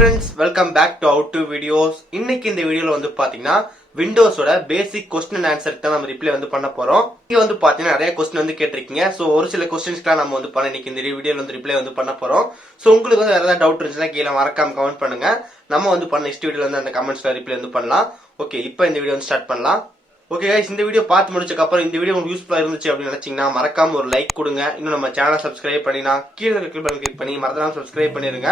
friends, welcome back to How to Videos. இன்னைக்கு இந்த வீடியோல வந்து பாத்தீங்கன்னா விண்டோஸோட பேசிக் क्वेश्चन அண்ட் ஆன்சருக்கு தான் நம்ம ரிப்ளை வந்து பண்ண போறோம். இங்க வந்து பாத்தீங்கன்னா நிறைய क्वेश्चन வந்து கேட்டிருக்கீங்க. சோ ஒரு சில क्वेश्चंसக்குலாம் நம்ம வந்து இன்னைக்கு இந்த வீடியோல வந்து ரிப்ளை வந்து பண்ண போறோம். சோ உங்களுக்கு வந்து வேற ஏதாவது டவுட் இருந்துச்சுனா கீழ மறக்காம கமெண்ட் பண்ணுங்க. நம்ம வந்து நெக்ஸ்ட் வீடியோல வந்து அந்த கமெண்ட்ஸ்ல ரிப்ளை வந்து பண்ணலாம். ஓகே, இப்போ இந்த வீடியோ வந்து ஸ்டார்ட் பண்ணலாம். ஓகே गाइस, இந்த வீடியோ பார்த்து முடிச்சதுக்கு அப்புறம் இந்த வீடியோ உங்களுக்கு யூஸ்ஃபுல்லா இருந்துச்சு அப்படி நினைச்சீங்கன்னா மறக்காம ஒரு லைக் கொடுங்க. இன்னும் நம்ம சேனலை சப்ஸ்கிரைப் பண்ணினா கீழ இருக்க பெல் கிளிக் பண்ணி மறக்காம சப்ஸ்கிரைப் பண்ணிருங்க.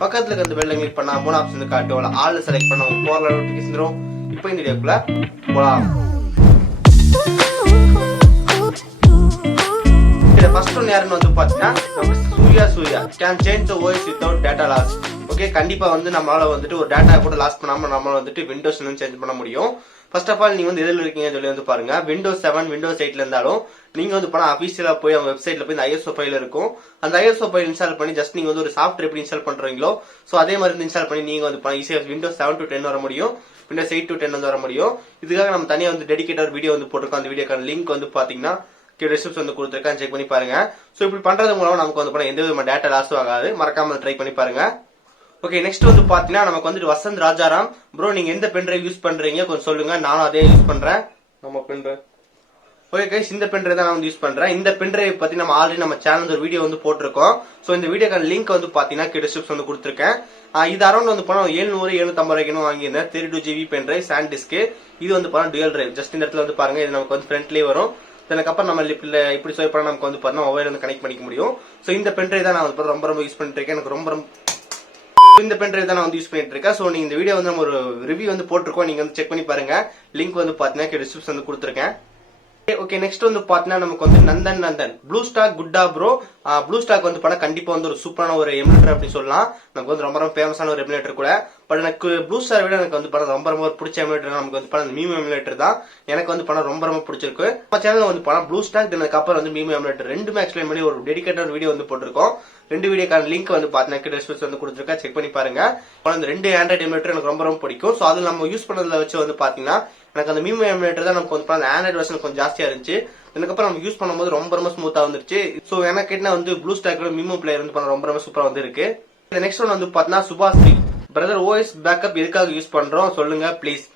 பக்கத்துல இருக்க பெல் கிளிக் பண்ணா மூணு ஆப்ஷன் காட்டுவோம். ஆல் செலக்ட் பண்ணா போற நோட்டிஃபிகேஷன் வரும். இப்போ இந்த வீடியோக்குள்ள போலாம். ஃபர்ஸ்ட் ஒன் யாருன்னு வந்து பாத்தீங்கன்னா Surya can change the voice without data loss. Okay, கண்டிப்பா வந்து நம்மளால வந்துட்டு ஒரு டேட்டா கூட லாஸ் பண்ணாம நம்ம வந்துட்டு விண்டோஸ் வந்து சேஞ்ச் பண்ண முடியும். ஃபர்ஸ்ட் ஆஃப் ஆல் நீங்க வந்து எதுல இருக்கீங்கன்னு சொல்லி வந்து பாருங்க. விண்டோஸ் 7 விண்டோஸ் 8ல இருந்தாலும் நீங்க வந்து அபிஷியலா போய் அவங்க வெப்சைட்ல போய் இந்த ISO ஃபைல் இருக்கும். அந்த ISO ஃபைல் இன்ஸ்டால் பண்ணி ஜஸ்ட் நீங்க வந்து ஒரு சாஃப்ட்வேர் எப்படி இன்ஸ்டால் பண்றீங்களோ சோ அதே மாதிரி இன்ஸ்டால் பண்ணி நீங்க வந்து ஈஸியா விண்டோஸ் 7 to 10 வர முடியும், விண்டோஸ் 8 to 10 வந்து வர முடியும். இதுக்காக நம்ம தனியா வந்து டெடிகேட்டட் வீடியோ வந்து போட்டிருக்கோம். அந்த வீடியோக்கான லிங்க் வந்து பாத்தீங்கன்னா டிஸ்கிரிப்ஷன் வந்து கொடுத்திருக்கேன், செக் பண்ணி பாருங்க. சோ இப்படி பண்றது மூலமா நமக்கு வந்து எந்த விதமான டேட்டா லாஸும் ஆகாது. மறக்காம ட்ரை பண்ணி பாருங்க. ஓகே, நெக்ஸ்ட் வந்து பாத்தீங்கன்னா நமக்கு வந்து வசந்த் ராஜாராம் ப்ரோ, நீங்க எந்த பென் டிரைவ் யூஸ் பண்றீங்க கொஞ்சம் சொல்லுங்க, நானும் அதே யூஸ் பண்றேன். நம்ம பென் டிரைவ் ஓகே கைஸ், இந்த பென் டிரைவ் தான் நான் வந்து யூஸ் பண்றேன். இந்த பென் டிரைவ் பத்தி நம்ம ஆல்ரெடி நம்ம சேனல் ஒரு வீடியோ வந்து போட்டிருக்கோம். சோ இந்த வீடியோக்கான லிங்க் வந்து பாத்தீங்கன்னா டிஸ்கிரிப்ஷன் வந்து கொடுத்திருக்கேன். இது அரௌண்ட் வந்து 700-750 ரூபாய்க்கு வாங்கியிருந்தேன். 32 GB pen drive SanDisk. இது வந்து டுவல் டிரைவ். ஜஸ்ட் இந்த இடத்துல வந்து பாருங்க, இது நமக்கு வந்து ஃப்ரண்ட்லயே வரும். அதுக்கப்புறம் நம்ம இப்படி ஸ்வைப் பண்ணா நமக்கு வந்து பாத்தீங்கன்னா மொபைல் வந்து கனெக்ட் பண்ணிக்க முடியும். சோ இந்த பென் டிரைவ் தான் நான் வந்து ரொம்ப யூஸ் பண்ணிட்டு இருக்கேன். எனக்கு ரொம்ப இந்த பென் டிரைவ் தான் நான் வந்து யூஸ் பண்ணிட்டு இருக்கேன். சோ நீங்க இந்த வீடியோ வந்து நம்ம ஒரு ரிவ்யூ வந்து போட்டிருக்கோம், நீங்க வந்து செக் பண்ணி பாருங்க. லிங்க் வந்து பாத்தீங்கன்னா டிஸ்கிரிப்ஷன் வந்து கொடுத்திருக்கேன். ஓகே, நெக்ஸ்ட் வந்து பாத்தீங்கன்னா நமக்கு வந்து நந்தன் ப்ளூ ஸ்டாக் குட்டா ப்ரோ. ப்ளூ ஸ்டாக் வந்து கண்டிப்பா வந்து ஒரு சூப்பரான ஒரு எமுலேட்டர் அப்படி சொல்லலாம். நமக்கு வந்து ரொம்ப ஃபேமஸான ஒரு எமுலேட்டர் கூட. பட் எனக்கு ப்ளூ ஸ்டார் விட எனக்கு வந்து ரொம்ப பிடிச்ச எமுலேட்டர் நமக்கு வந்து மீம் எமுலேட்டர் தான். எனக்கு வந்து ரொம்ப பிடிச்சிருக்கு. நம்ம சேனல்ல வந்து ப்ளூ ஸ்டாக் அதுக்கப்புறம் வந்து மீம் எமுலேட்டர் ரெண்டுமே எக்ஸ்பிளைன் பண்ணி ஒரு டெடிகேட்டட் வீடியோ வந்து போட்டிருக்கோம். ரெண்டு வீடியோக்கான லிங்க் வந்து பாத்தீங்கன்னா டிஸ்கிரிப்ஷன் வந்து கொடுத்திருக்கேன், செக் பண்ணி பாருங்க. அந்த ரெண்டு ஆண்ட்ராய்டு எமுலேட்டர் எனக்கு ரொம்ப பிடிக்கும். சோ அது நம்ம யூஸ் பண்ணதுல வச்சு வந்து பாத்தீங்கன்னா எனக்கு அந்த மீம் எமுலேட்டர் தான் நமக்கு வந்து ஆண்ட்ராய்டு வெர்ஷன் கொஞ்சம் ஜாஸ்தியா இருந்துச்சு. அதுக்கப்புறம் நம்ம யூஸ் பண்ணும்போது ரொம்ப ஸ்மூத்தா வந்துருச்சு. சோ எனக்கு என்ன வந்து ப்ளூ ஸ்டாக்ல மீமோ பிளேயர் வந்து ரொம்ப சூப்பரா வந்து இருக்கு. நெக்ஸ்ட் ஒன் வந்து பாத்தீங்கன்னா சுபாஸ்ரீ பிரதர், ஓஎஸ் பேக்கப் எதுக்காக யூஸ் பண்றோம் சொல்லுங்க ப்ளீஸ்.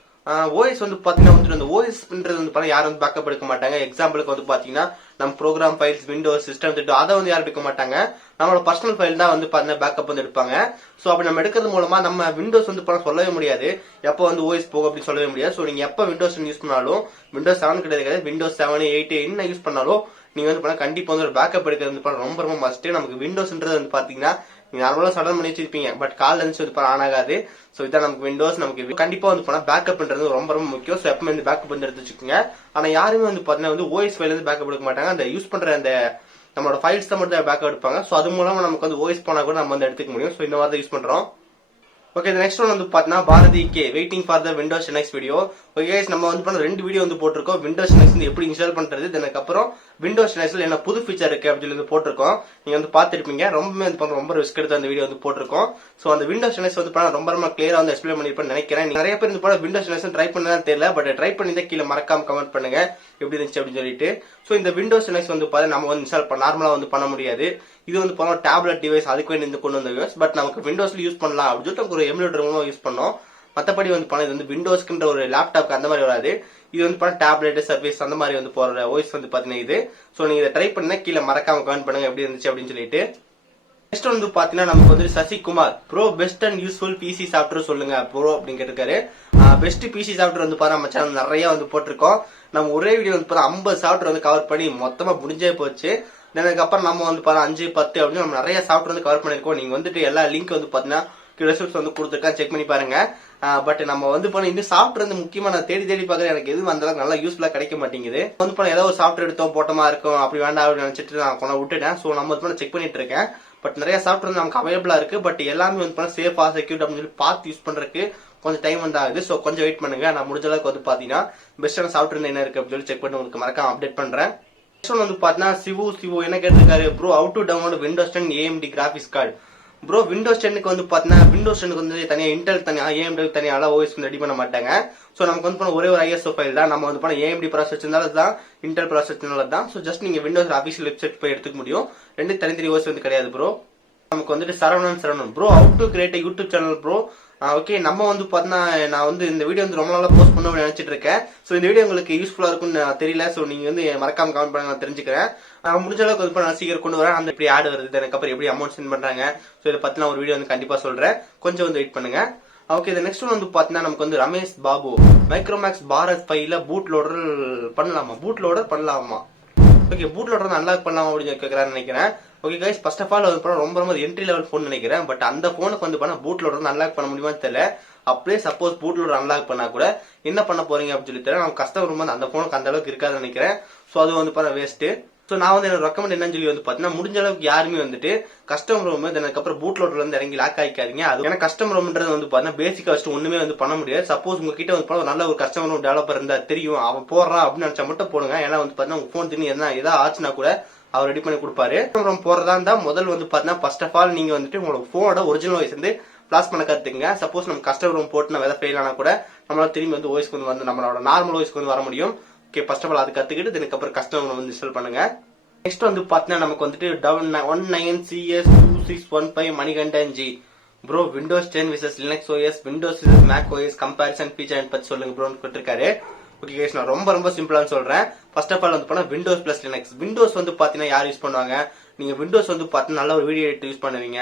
ஓஎஸ் வந்து பாத்தீங்கன்னா வந்து அந்த ஓஎஸ் பண்றது வந்து யாரும் வந்து பேக்கப் எடுக்க மாட்டாங்க. எக்ஸாம்பிளுக்கு வந்து பாத்தீங்கன்னா நம்ம ப்ரோக்ராம் ஃபைல்ஸ், விண்டோஸ் சிஸ்டம் திட்டம் அதை வந்து யாரும் எடுக்க மாட்டாங்க. நம்மளோட பர்சனல் ஃபைல் தான் வந்து பாத்தீங்கன்னா பேக்கப் வந்து எடுப்பாங்க. சோ அப்படி நம்ம எடுக்கிறது மூலமா நம்ம விண்டோஸ் வந்து சொல்லவே முடியாது எப்போ வந்து ஓஎஸ் போகும் அப்படின்னு சொல்லவே முடியாது. சோ நீங்க எப்ப விண்டோஸ் யூஸ் பண்ணாலும் விண்டோஸ் 7 கிடையாது, விண்டோஸ் 7 8 என்ன யூஸ் பண்ணாலும் நீங்க வந்து கண்டிப்பா வந்து ஒரு பேக்கப் எடுக்கிறது வந்து ரொம்ப மஸ்ட். நமக்கு விண்டோஸ்ன்றது வந்து பாத்தீங்கன்னா நீங்க நார்மலா சடன் பண்ணி வச்சிருப்பீங்க, பட் கால் இருந்து வந்து ஆன் ஆகாது. சோ இதான் நமக்கு விண்டோஸ். நமக்கு கண்டிப்பா வந்து பேக்கப்ன்றது ரொம்ப முக்கியம். சோ எப்பவுமே வந்து பேக்கப் வந்து எடுத்து வச்சுக்கோங்க. ஆனா யாருமே வந்து பாத்தீங்கன்னா வந்து ஓஎஸ் ஃபைல் வந்து பேக்கப் எடுக்க மாட்டாங்க. அந்த யூஸ் பண்ற அந்த நம்மளோட ஃபைல்ஸ் தான் மட்டும் பேக்கப் எடுப்பாங்க. சோ அது மூலமா நமக்கு வந்து ஓஎஸ் போனா கூட நம்ம வந்து எடுத்துக்க முடியும். சோ இந்த மாதிரி யூஸ் பண்றோம். ஓகே, நெக்ஸ்ட் ஒன் வந்து பாத்தீங்கன்னா Bharathi K waiting for the Windows next video. Okay, நம்ம வந்து ரெண்டு வீடியோ வந்து போட்டிருக்கோம். விண்டோஸ் நெக்ஸ்ட் வந்து எப்படி இன்ஸ்டால் பண்றது, அதுக்கப்புறம் விண்டோஸ் நெக்ஸ்ட்ல என்ன புது ஃபீச்சர் இருக்கு அப்படின்னு வந்து போட்டிருக்கோம். நீங்க வந்து பாத்துருப்பீங்க. ரொம்ப ரிஸ்க் எடுத்து அந்த வீடியோ வந்து போட்டிருக்கோம். சோ அந்த விண்டோஸ் நெக்ஸ்ட் வந்து ரொம்ப கிளியரா வந்து எக்ஸ்பிளைன் பண்ணிருப்பேன்னு நினைக்கிறேன். நிறைய பேர் வந்து விண்டோஸ் நெக்ஸ்ட் ட்ரை பண்ணதான் தெரியல, பட் ட்ரை பண்ணி தான் கீழே மறக்காம கமெண்ட் பண்ணுங்க எப்படி இருந்துச்சு அப்படின்னு சொல்லிட்டு. சோ இந்த விண்டோஸ் நெக்ஸ்ட் வந்து பாத்தீங்கன்னா நம்ம வந்து இன்ஸ்டால் நார்மலா வந்து பண்ண முடியாது. இது வந்து டேப்லெட் டிவைஸ் அதுக்கு வேண்டி கொண்டு வந்த யூஸ். பட் நமக்கு விண்டோஸ்ல யூஸ் பண்ணலாம் அப்படின்னு சொல்லிட்டு ஒரு எமுலேட்டர் மூலமா யூஸ் பண்ணோம். மத்தபடி வந்து இது வந்து விண்டோஸ்க்குன்ற ஒரு லேப்டாப் அந்த மாதிரி வராது. இது வந்து டேப்லெட் சர்வீஸ் அந்த மாதிரி வந்து போற வாய்ஸ் வந்து பாத்தீங்கன்னா இது. சோ நீங்க இதை ட்ரை பண்ணா கீழே மறக்காம கமெண்ட் பண்ணுங்க எப்படி இருந்துச்சு அப்படின்னு சொல்லிட்டு. நெக்ஸ்ட் வந்து பாத்தீங்கன்னா நமக்கு வந்து Sasikumar bro best and useful PC software சொல்லுங்க ப்ரோ அப்படின்னு கேட்டிருக்காரு. பெஸ்ட் பிசி சாஃப்ட்வேர் வந்து பாரு நம்ம சேனல் நிறைய வந்து போட்டிருக்கோம். நம்ம ஒரே வீடியோ வந்து 50 சாஃப்ட்வேர் வந்து கவர் பண்ணி மொத்தமா முடிஞ்சே போச்சு. அதுக்கப்புறம் நம்ம வந்து 5, 10 அப்படின்னு நம்ம நிறைய சாஃப்ட்வேர் வந்து கவர் பண்ணிருக்கோம். நீங்க வந்துட்டு எல்லா லிங்க் வந்து பாத்தீங்கன்னா டிஸ்கிரிப்ஷன் வந்து கொடுத்துருக்கேன், செக் பண்ணி பாருங்க. பட் நம்ம வந்து இந்த சாஃப்ட்வேர் வந்து முக்கியமா நான் தேடி பாக்குறேன். எனக்கு எது வந்தாலும் நல்லா யூஸ்ஃபுல்லா கிடைக்க மாட்டேங்குது. வந்து ஏதாவது ஒரு சாஃப்ட்வேர் எடுத்தோம் போட்டமா இருக்கும் அப்படி வேண்டாம் அப்படின்னு நினைச்சிட்டு நான் கொண்டு விட்டுட்டேன். சோ நம்ம வந்து செக் பண்ணிட்டு இருக்கேன். பட் நிறைய சாஃப்ட்வேர் நமக்கு அவைலபிளா இருக்கு. பட் எல்லாமே வந்து சேஃபா செக்யூர் அப்படின்னு சொல்லி பார்த்து யூஸ் பண்றதுக்கு கொஞ்சம் டைம் வந்து ஆகுது. சோ கொஞ்சம் வெயிட் பண்ணுங்க. நான் முடிஞ்ச அளவுக்கு வந்து பாத்தீங்கன்னா பெஸ்டான சாஃப்ட்வேர் என்ன இருக்கு அப்படின்னு சொல்லி செக் பண்ணி உங்களுக்கு மறக்காம அப்டேட் பண்றேன். நெக்ஸ்ட் வந்து பாத்தீங்கன்னா சிவு என்ன கேட்டிருக்காரு bro how to download Windows 10 AMD graphics card. Bro Windows 10க்கு வந்து பாத்தீங்கன்னா விண்டோஸ் 10க்கு வந்து தனியா இன்டெல் தனியா AMD தனியா ஓஎஸ் வந்து ரெடி பண்ண மாட்டாங்க. சோ நமக்கு வந்து ஒரே ஒரு ISO ஃபைல் தான். நம்ம வந்து AMD ப்ராசஸ் இருந்தாலும் தான், இன்டெல் ப்ராசஸ் இருந்தாலும் தான். சோ ஜஸ்ட் நீங்க விண்டோஸ் ஆபீஷியல் வெப்சைட் போய் எடுத்துக்க முடியும். ரெண்டு தனித்தனி ஓஎஸ் வந்து கிடையாது ப்ரோ. நமக்கு வந்துட்டு Saravanan bro how to create YouTube channel bro. Okay, நம்ம வந்து பார்த்தீங்கன்னா நான் வந்து இந்த வீடியோ வந்து ரொம்ப நாளா போஸ்ட் பண்ண நினைச்சிட்டு இருக்கேன். ஸோ இந்த வீடியோ உங்களுக்கு யூஸ்ஃபுல்லா இருக்கும்னு தெரியல. ஸோ நீங்க வந்து மறக்காம கமெண்ட் பண்ணுங்க, நான் தெரிஞ்சுக்கிறேன். முடிஞ்ச அளவுக்கு வந்து நான் சீக்கிரம் கொண்டு வரேன். அந்த எப்படி ஆட் வருது, அதுக்கப்புறம் எப்படி அமௌண்ட் சென்ட் பண்றாங்க, ஸோ இதை பத்தி நான் ஒரு வீடியோ வந்து கண்டிப்பா சொல்றேன். கொஞ்சம் வந்து வெயிட் பண்ணுங்க. ஓகே, இந்த நெக்ஸ்ட் ஒன் வந்து பாத்தீங்கன்னா நமக்கு வந்து ரமேஷ் பாபு மைக்ரோமேக்ஸ் பாரத் 5ல பூட் லோடர் பண்ணலாமா. ஓகே, பூட் லோடர் அன்லாக் பண்ணலாமா அப்படின்னு கேட்கறான்னு நினைக்கிறேன். Okay guys, first of all வந்து ரொம்ப என்ட்ரி லெவல் போன் நினைக்கிறேன். பட் அந்த போனுக்கு வந்து பண்ணா பூட் லோடர் அன்லாக் பண்ண முடியுமா தெரியல. அப்படியே சப்போஸ் பூட் லோடர் அன்லாக் பண்ணா கூட என்ன பண்ண போறீங்க அப்படின்னு சொல்லி தெரியல. நம்ம கஸ்டமர் வந்து அந்த போனுக்கு அந்த அளவுக்கு இருக்காதுன்னு நினைக்கிறேன். ஸோ அது வந்து பண்ண வேஸ்ட். ஸோ நான் வந்து என்னோட ரெக்கமெண்ட் என்னன்னு சொல்லி வந்து பாத்தீங்கன்னா, முடிஞ்ச அளவுக்கு யாருமே வந்துட்டு கஸ்டமர் ரூம் அதுக்கப்புறம் பூட் லோடர்ல இருந்து இறங்கி லாக் ஆகிக்காதீங்க. அது ஏன்னா கஸ்டமர் ரூம்ன்றது வந்து பாத்தீங்கன்னா பேசிக்கா வச்சுட்டு ஒண்ணுமே வந்து பண்ண முடியாது. சப்போஸ் உங்ககிட்ட வந்து ஒரு நல்ல ஒரு கஸ்டமர் ரூம் டெவலப்பர் இருந்தா தெரியும், அவன் போடுறான் அப்படின்னு நினைச்சா மட்டும் போடுங்க. ஏன்னா வந்து பாத்தீங்கன்னா உங்க போன் திடீர்னு ஏதாவது ஆச்சுன்னா கூட அவர் ரெடி பண்ணி கொடுப்பாரு. போறதா இருந்தா முதல் வந்து பாத்தீங்கன்னா ஃபர்ஸ்ட் ஆஃப் ஆல் நீங்க வந்துட்டு உங்களோட போனோட ஒரிஜினல் வாய்ஸ் வந்து பிளாஸ் பண்ண கத்துக்குங்க. சப்போஸ் நம்ம கஸ்டமர் ரூம் போட்டு நம்ம எதாவது ஃபெயில் ஆனா கூட நம்மளால திரும்பி வந்து வாய்ஸ்க்கு வந்து நம்மளோட நார்மல் வாய்ஸ்க்கு வந்து வர முடியும். ஓகே, ஃபர்ஸ்ட் ஆஃப் ஆல் அது கத்துக்கிட்டு அதுக்கப்புறம் கஸ்டமர் வந்து இன்ஸ்டால் பண்ணுங்க. நெக்ஸ்ட் வந்து பாத்தீங்கன்னா நமக்கு வந்துட்டு 19CS2615 Manikandan ji bro Windows 10 versus Linux OS Windows Mac OS comparison feature பத்தி சொல்லுங்க ப்ரோன்னு கேட்டிருக்காரு. ஓகே கைஸ், நான் ரொம்ப சிம்பிளான்னு சொல்றேன். ஃபர்ஸ்ட் ஆஃப் ஆல் வந்து பண்ணா விண்டோஸ் பிளஸ் லினக்ஸ். விண்டோஸ் வந்து பாத்தீங்கன்னா யார் யூஸ் பண்ணுவாங்க, நீங்க விண்டோஸ் வந்து பாத்தீங்கன்னா நல்ல ஒரு வீடியோ எடிட் யூஸ் பண்ணுவீங்க.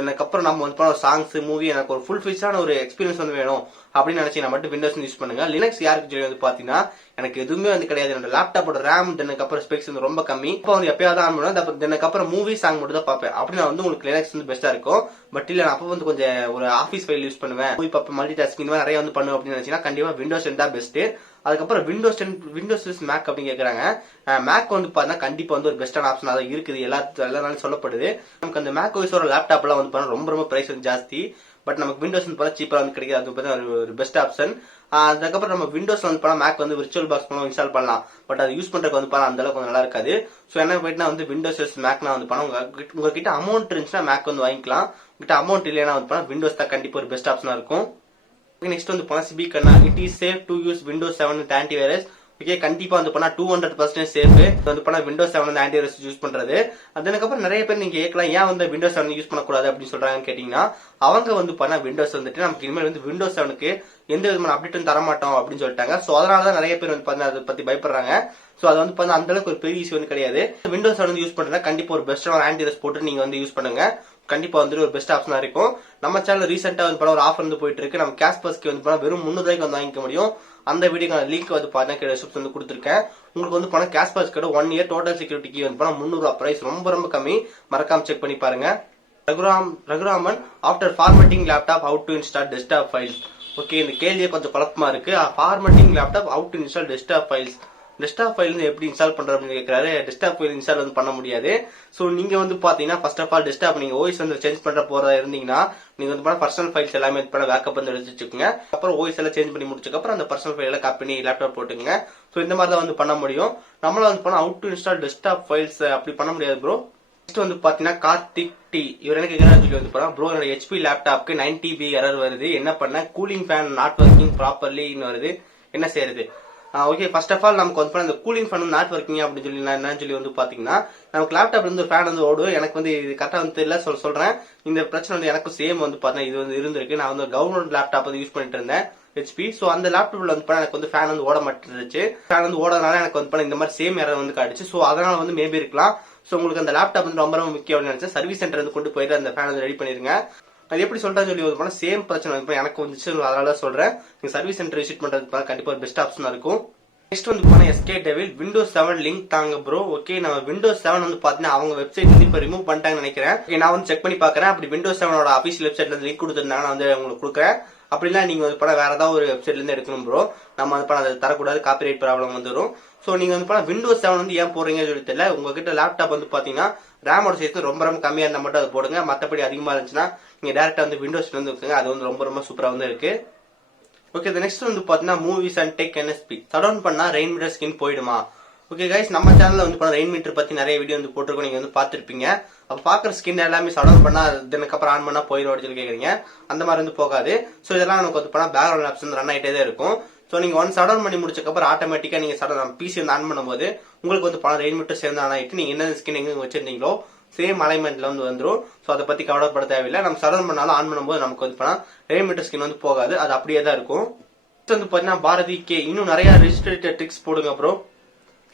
அதுக்கப்புறம் நம்ம வந்து பண்ண சாங்ஸ் மூவி எனக்கு ஒரு ஃபுல் ஃபீச்சரான ஒரு எக்ஸ்பீரியன்ஸ் வந்து வேணும் அப்படின்னு நினைச்சீங்கன்னா மட்டும் விண்டோஸ் யூஸ் பண்ணுங்க. லினக்ஸ் யாருக்கு சொல்லி வந்து பாத்தீங்கன்னா எனக்கு எதுவுமே வந்து கிடையாது. என்னோட லேப்டாப்போட ரேம் அதுக்கப்புறம் ஸ்பெக்ஸ் வந்து ரொம்ப கம்மி. இப்போ வந்து எப்பயாவது ஆன் பண்ணுவேன். அதுக்கப்புறம் மூவி சாங் மட்டும் தான் பார்ப்பேன். அப்படின்னா வந்து உங்களுக்கு லினக்ஸ் வந்து பெஸ்டா இருக்கும். பட் இல்ல நான் அப்போ வந்து கொஞ்சம் ஒரு ஆஃபீஸ் ஃபைல் யூஸ் பண்ணுவேன், மூவி பார்ப்பேன், மல்டி டாஸ்கிங் நிறைய வந்து பண்ணுவேன் அப்படின்னு நினைச்சீங்கன்னா கண்டிப்பா விண்டோஸ் தான் பெஸ்ட். அதுக்கப்புறம் விண்டோஸ் 10 விண்டோஸ் மேக் அப்படின்னு கேட்கறாங்க. மேக் வந்து பாத்தீங்கன்னா கண்டிப்பா வந்து ஒரு பெஸ்டான ஆப்ஷன் தான் இருக்குது. எல்லாரும் சொல்லப்படுது. நமக்கு அந்த மேக் ஓஎஸோட லேப்டாப் எல்லாம் வந்து ரொம்ப பிரைஸ் வந்து ஜாஸ்தி. பட் நமக்கு விண்டோஸ் வந்து சீப்பா வந்து கிடைக்காது. அது ஒரு பெஸ்ட் ஆப்ஷன். அதுக்கப்புறம் நம்ம விண்டோஸ் வந்து பண்ணா மேக் வந்து விர்ச்சுவல் பாக்ஸ் மூலம் இன்ஸ்டால் பண்ணலாம். பட் அது யூஸ் பண்றதுக்கு வந்து அந்த அளவுக்கு நல்லா இருக்காது. சோ என்ன போயிட்டுனா வந்து விண்டோஸ் மேக்னா வந்து பண்ணா உங்ககிட்ட அமௌண்ட் இருந்துச்சுன்னா மேக் வந்து வாங்கிக்கலாம். உங்ககிட்ட அமௌண்ட் இல்லைன்னா வந்து பண்ணா விண்டோஸ் தான் கண்டிப்பா ஒரு பெஸ்ட் ஆப்ஷனா இருக்கும். நெக்ஸ்ட் வந்து பண்ணா சிபிகன்னா it is safe to use Windows 7 with antivirus. Okay, கண்டிப்பா வந்து பண்ணா 200% சேஃப் வந்து பண்ணா விண்டோஸ் 7 வந்து ஆன்டிவைரஸ் யூஸ் பண்றது. அதுக்கப்புறம் நிறைய பேர் நீங்க கேட்கலாம், ஏன் வந்து விண்டோஸ் 7 யூஸ் பண்ணக்கூடாது அப்படின்னு சொல்றாங்கன்னு கேட்டீங்கன்னா, அவங்க வந்து பண்ணா விண்டோஸ் வந்துட்டு நமக்கு இனிமேல் வந்து விண்டோஸ் 7க்கு எந்த விதமான அப்டேட்டும் தர மாட்டோம் அப்படின்னு சொல்லிட்டாங்க. சோ அதனாலதான் நிறைய பேர் வந்து பண்ண அதை பத்தி பயப்படுறாங்க. சோ அது வந்து பண்ண அந்த அளவுக்கு ஒரு பெரிய இஷ்யூ வந்து கிடையாது. விண்டோஸ் 7 வந்து யூஸ் பண்றதா கண்டிப்பா ஒரு பெஸ்டான ஆன்டிவைரஸ் போட்டு நீங்க வந்து யூஸ் பண்ணுங்க. கண்டிப்பா வந்துட்டு ஒரு பெஸ்ட் ஆப்ஷனா இருக்கும். நம்ம சேனல் ரீசெண்டா வந்து ஒரு ஆஃபர் வந்து போயிட்டு இருக்கு. நம்ம கேஷ்பஸ்க்கு வந்து வெறும் 300 ரூபாய்க்கு வந்து வாங்கிக்க முடியும். அந்த வீடியோக்கான லிங்க் வந்து பாத்தீங்கன்னா டிஸ்கிரிப்ஷன் வந்து கொடுத்துருக்கேன். உங்களுக்கு வந்து பணம் கேஷ்பஸ் கூட 1 இயர் டோட்டல் செக்யூரிட்டிக்கு வந்து பணம் 300 ரூபாய். பிரைஸ் ரொம்ப கம்மி. மறக்காம செக் பண்ணி பாருங்க. Raghuraman after formatting laptop how to install desktop files. Okay, இந்த கேள்வியே கொஞ்சம் குழப்பமா இருக்கு. Formatting laptop how to install desktop files. Desktop file வந்து எப்படி இன்ஸ்டால் பண்ற அப்படின்னு கேட்கறாரு. டெஸ்க்டாப் ஃபைல் இன்ஸ்டால் வந்து பண்ண முடியாது. சோ நீங்க வந்து பாத்தீங்கன்னா ஃபர்ஸ்ட் ஆஃப் ஆல் டெஸ்க்டாப் நீங்க ஓஎஸ் வந்து சேஞ்ச் பண்ற போறதா இருந்தீங்கன்னா நீங்க வந்து பர்சனல் ஃபைல்ஸ் எல்லாமே பேக்கப் வந்து எடுத்து வச்சுக்கோங்க. அப்புறம் ஓஎஸ் எல்லாம் சேஞ்ச் பண்ணி முடிச்சதுக்கு அப்புறம் அந்த பர்சனல் ஃபைல் எல்லாம் காப்பி பண்ணி லேப்டாப் போட்டுங்க. சோ இந்த மாதிரி தான் வந்து பண்ண முடியும். நம்மள வந்து பண்ண how to install desktop files அப்படி பண்ண முடியாது ப்ரோ. நெக்ஸ்ட் வந்து பாத்தீங்கன்னா கார்த்திக் டி இவர் என்ன கேட்கறாரு சொல்லி வந்து ப்ரோ என்னோட HP லேப்டாப்க்கு 90B எரர் வருது, என்ன பண்ண, cooling fan not working properly வருது, என்ன செய்யறது. ஓகே, ஃபர்ஸ்ட் ஆஃப் ஆல் நமக்கு வந்து அந்த கூலிங் ஃபேன் நாட் ஒர்க்கிங் அப்படின்னு சொல்லி நான் என்னன்னு சொல்லி வந்து பாத்தீங்கன்னா நமக்கு லேப்டாப்ல இருந்து ஒரு ஃபேன் வந்து ஓடும். எனக்கு வந்து இது கரெக்டா வந்து தெரியல சொல்றேன். இந்த பிரச்சனை வந்து எனக்கு சேம் வந்து பாத்தீங்கன்னா இது வந்து இருந்திருக்கு. நான் வந்து கவர்மெண்ட் லேப்டாப் வந்து யூஸ் பண்ணிட்டு இருந்தேன் HP. சோ அந்த லேப்டாப்ல வந்து எனக்கு வந்து ஃபேன் வந்து ஓட மாட்டேருச்சு. ஃபேன் வந்து ஓடனால எனக்கு வந்து இந்த மாதிரி சேம் எரர் வந்து காட்டுச்சு. சோ அதனால வந்து மேபி இருக்கலாம். சோ உங்களுக்கு அந்த லேப்டாப் வந்து ரொம்ப முக்கியம் நினைச்சேன். சர்வீஸ் சென்டர் வந்து கொண்டு போயிட்டு அந்த ஃபேன் வந்து ரெடி பண்ணிருங்க. அது எப்படி சொல்றேன்னு சொல்லி வந்து சேம் பிரச்சனை வந்து எனக்கு வந்துச்சு. அதனால சொல்றேன், நீங்க சர்வீஸ் சென்டர் விசிட் பண்றது கண்டிப்பா ஒரு பெஸ்ட் ஆப்ஷனா இருக்கும். நெக்ஸ்ட் வந்து போனா SK டெவில் விண்டோஸ் 7 லிங்க் தாங்க ப்ரோ. ஓகே, நம்ம விண்டோஸ் 7 வந்து பாத்தீங்கன்னா அவங்க வெப்சைட் வந்து இப்ப ரிமூவ் பண்ணிட்டாங்கன்னு நினைக்கிறேன். நான் வந்து செக் பண்ணி பாக்குறேன். அப்படி விண்டோஸ் 7 அபிஷியல் வெப்சைட்ல இருந்து லிங்க் கொடுத்திருந்தாங்க, நான் வந்து உங்களுக்கு கொடுக்குறேன். அப்படிலாம் நீங்க வந்து பணம் வேற ஏதாவது ஒரு வெப்சைட்ல இருந்து எடுக்கணும் ப்ரோ. நம்ம வந்து பணம் அதை தரக்கூடாது, காப்பிரைட் ப்ராப்ளம் வந்துடும். சோ நீங்க வந்து பணம் விண்டோஸ் 7 வந்து ஏன் போடுறீங்கன்னு சொல்லி தெரியல. உங்ககிட்ட லேப்டாப் வந்து பாத்தீங்கன்னா ரேமோட சைஸ் ரொம்ப கம்மியா இருந்தா மட்டும் அதை போடுங்க. மத்தபடி அதிகமா இருந்துச்சுன்னா நீங்க டேரக்டா வந்து விண்டோஸ்ல வந்து இருக்குங்க. அது வந்து ரொம்ப சூப்பரா வந்து இருக்கு. ஓகே, நெக்ஸ்ட் வந்து பாத்தீங்கன்னா movies and tech NSP shutdown பண்ணா ரெயின் மீட்டர் ஸ்கின் போயிடுமா. ஓகே கைஸ், நம்ம சேனல்ல வந்து ரெயின் மீட்டர் பத்தி நிறைய வீடியோ வந்து போட்டிருக்கோம். நீங்க வந்து பாத்திருப்பீங்க. அப்ப பாக்குற ஸ்கின் எல்லாமே சடவுன் பண்ணா அதுக்கப்புறம் ஆன் பண்ணா போயிடும் அப்படின்னு சொல்லி கேக்குறீங்க. அந்த மாதிரி வந்து போகாது. சோ இதெல்லாம் நமக்கு வந்து பேக்ரவுண்ட் ஆப்ஸ் வந்து ரன் ஆயிட்டே தான் இருக்கும். சோ நீங்க ஒன் சடவுன் பண்ணி முடிச்சக்கப்புறம் ஆட்டோமேட்டிக்கா நீங்க PC வந்து ஆன் பண்ணும்போது உங்களுக்கு வந்து ரெயின் மீட்டர் சேர்ந்து ஆன் ஆயிட்டு நீங்க என்ன ஸ்கின் எங்க வச்சிருந்தீங்களோ சேம் அலைன்மெண்ட்ல வந்து வந்துடும். ஸோ அதை பத்தி கவலைப்பட தேவையில்லை. நம்ம சரௌண்ட் பண்ணாலும் ஆன் பண்ணும்போது நமக்கு வந்து பண்ணா ரேமிட்டர் ஸ்கின் வந்து போகாது, அது அப்படியே தான் இருக்கும். வந்து பாத்தீங்கன்னா பாரதி கே இன்னும் நிறைய ரெஜிஸ்ட்ரேட்டட் ட்ரிக்ஸ் போடுங்க ப்ரோ.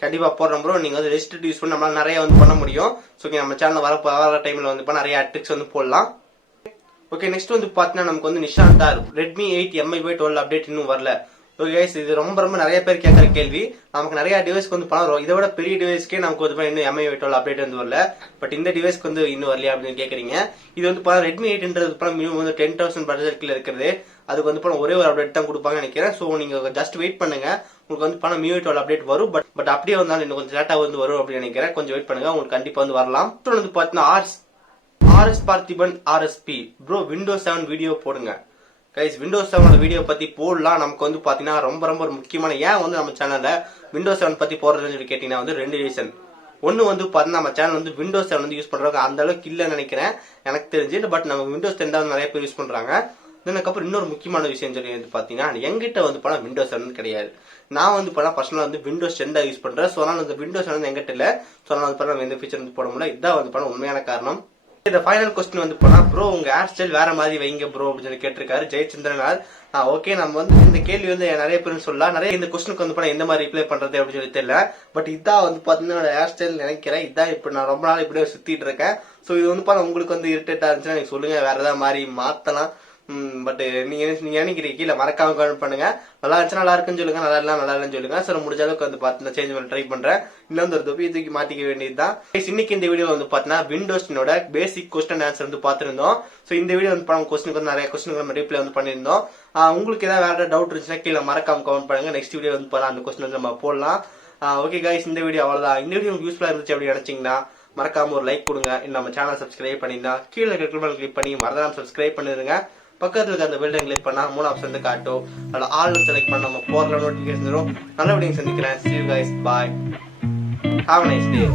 கண்டிப்பா போடுறோம் ப்ரோ. நீங்க வந்து ரெஜிஸ்டர் யூஸ் பண்ணி நம்மளால நிறைய வந்து பண்ண முடியும். ஸோ நம்ம சேனல் வர டைம்ல வந்து நிறைய ட்ரிக்ஸ் வந்து போடலாம். ஓகே, நெக்ஸ்ட் வந்து பாத்தீங்கன்னா நமக்கு வந்து நிஷாந்தா ரெட்மி 8 MI/12 அப்டேட் இன்னும் வரல. ஓகே கைஸ், இது ரொம்ப ரொம்ப நிறைய பேர் கேட்கற கேள்வி. நமக்கு நிறைய டிவைஸ்க்கு வந்து பணம், இதை விட பெரிய டிவைஸ்க்கே நமக்கு வந்து இன்னும் MI/12 அப்டேட் வந்து வரல. பட் இந்த டிவைஸ்க்கு வந்து இன்னும் வரலையா அப்படின்னு கேக்குறீங்க. இது வந்து ரெட்மி 8ன்றது மினிமம் வந்து 10,000 பட்ஜெட்ல இருக்கிறது. அதுக்கு வந்து ஒரே ஒரு அப்டேட் தான் கொடுப்பாங்கன்னு நினைக்கிறேன். ஸோ நீங்க ஜஸ்ட் வெயிட் பண்ணுங்க, உங்களுக்கு வந்து MI/12 அப்டேட் வரும். பட் அப்படியே வந்தாலும் இன்னும் கொஞ்சம் லேட்டா வந்து வரும் அப்படின்னு நினைக்கிறேன். கொஞ்சம் வெயிட் பண்ணுங்க, உங்களுக்கு கண்டிப்பா வந்து வரலாம். வந்து பாத்தீங்கன்னா RS Parthiban RSP bro Windows 7 video போடுங்க. கைஸ், விண்டோஸ் 7 வீடியோ பத்தி போடலாம். நமக்கு வந்து பாத்தீங்கன்னா ரொம்ப ரொம்ப முக்கியமான ஏன் வந்து நம்ம சேனல்ல விண்டோஸ் 7 பத்தி போடுறதுன்னு சொல்லி கேட்டீங்கன்னா வந்து 2 ரீசன். ஒன்னு வந்து பாத்தீங்கன்னா நம்ம சேனல் வந்து விண்டோஸ் 7 வந்து யூஸ் பண்றவங்க அந்த அளவுக்கு இல்லைன்னு நினைக்கிறேன் எனக்கு தெரிஞ்சு. பட் நம்ம விண்டோஸ் 10 தான் நிறைய பேர் யூஸ் பண்றாங்க. அதுக்கப்புறம் இன்னொரு முக்கியமான விஷயம் சொல்லி வந்து பாத்தீங்கன்னா எங்கிட்ட வந்து விண்டோஸ் 7 கிடையாது. நான் வந்து பர்சனலா வந்து விண்டோஸ் 10 தான் யூஸ் பண்றேன். ஸோ அதனால இந்த விண்டோஸ் 7 எங்கிட்ட இல்ல. ஸோ அதனால வந்து நம்ம எந்த ஃபீச்சர் வந்து போட முடியல. இதான் வந்து உண்மையான காரணம். இந்த ஃபைனல் கொஸ்டின் வந்து ப்ரோ உங்க ஹேர் ஸ்டைல் வேற மாதிரி வைங்க ப்ரோ அப்படின்னு சொல்லி கேட்டிருக்காரு ஜெயச்சந்திரனார். ஓகே, நம்ம வந்து இந்த கேள்வி வந்து நிறைய பேர் சொல்லலாம். நிறைய இந்த கொஸ்டினுக்கு வந்து எந்த மாதிரி ரிப்ளை பண்றது அப்படின்னு சொல்லி தெரியல. பட் இதான் வந்து பாத்தீங்கன்னா ஹேர் ஸ்டைல் நினைக்கிறேன். இதான் இப்ப நான் ரொம்ப நாள் இப்படியே சுத்திட்டு இருக்கேன். ஸோ இது வந்து உங்களுக்கு வந்து இரிட்டேட்டா இருந்துச்சுன்னா நீங்க சொல்லுங்க, வேற ஏதாவது மாதிரி மாத்தலாம். பட் நீங்க நினைக்கிறீங்க கீழே மறக்காம கமெண்ட் பண்ணுங்க. நல்லா இருந்துச்சு நல்லா இருக்குன்னு சொல்லுங்க, நல்லா இல்லைன்னு சொல்லுங்க. சார் முடிஞ்ச அளவுக்கு வந்து பாத்தீங்கன்னா சேஞ்ச் பண்ண ட்ரை பண்றேன். இன்னொரு தொப்பி தூக்கி மாட்டிக்க வேண்டியதுதான். இன்னைக்கு இந்த வீடியோ வந்து பாத்தீங்கன்னா விண்டோஸ்னோட பேசிக் கொஸ்டின் ஆன்சர் வந்து பாத்துருந்தோம். சோ இந்த வீடியோ வந்து கொஸ்டினுக்கு வந்து நிறைய கொஸ்டின் நம்ம ரிப்ளை வந்து பண்ணிருந்தோம். உங்களுக்கு ஏதாவது வேற டவுட் இருந்துச்சுன்னா கீழே மறக்காம கமெண்ட் பண்ணுங்க. நெக்ஸ்ட் வீடியோ வந்து அந்த கொஸ்டின் வந்து நம்ம போடலாம். ஓகே கைஸ், இந்த வீடியோ அவ்வளவுதான். இந்த வீடியோ யூஸ்ஃபுல்லா இருந்துச்சு அப்படின்னு நினைச்சீங்கன்னா மறக்காம ஒரு லைக் கொடுங்க. நம்ம சேனல் சப்ஸ்கிரைப் பண்ணிருந்தா கீழே கிளிக் பண்ணி மறக்காம சப்ஸ்கிரைப் பண்ணிருங்க. பக்கத்துல இருக்க அந்த பெல் கிளிக் பண்ணா 3 ஆப்ஷன் வந்து காட்டும். அதில் ஆல் செலக்ட் பண்ண நம்ம போற நோட்டிபிகேஷன் வரும். நல்ல வீடியோ சந்திக்கிறேன். See you guys, bye. Have a nice day.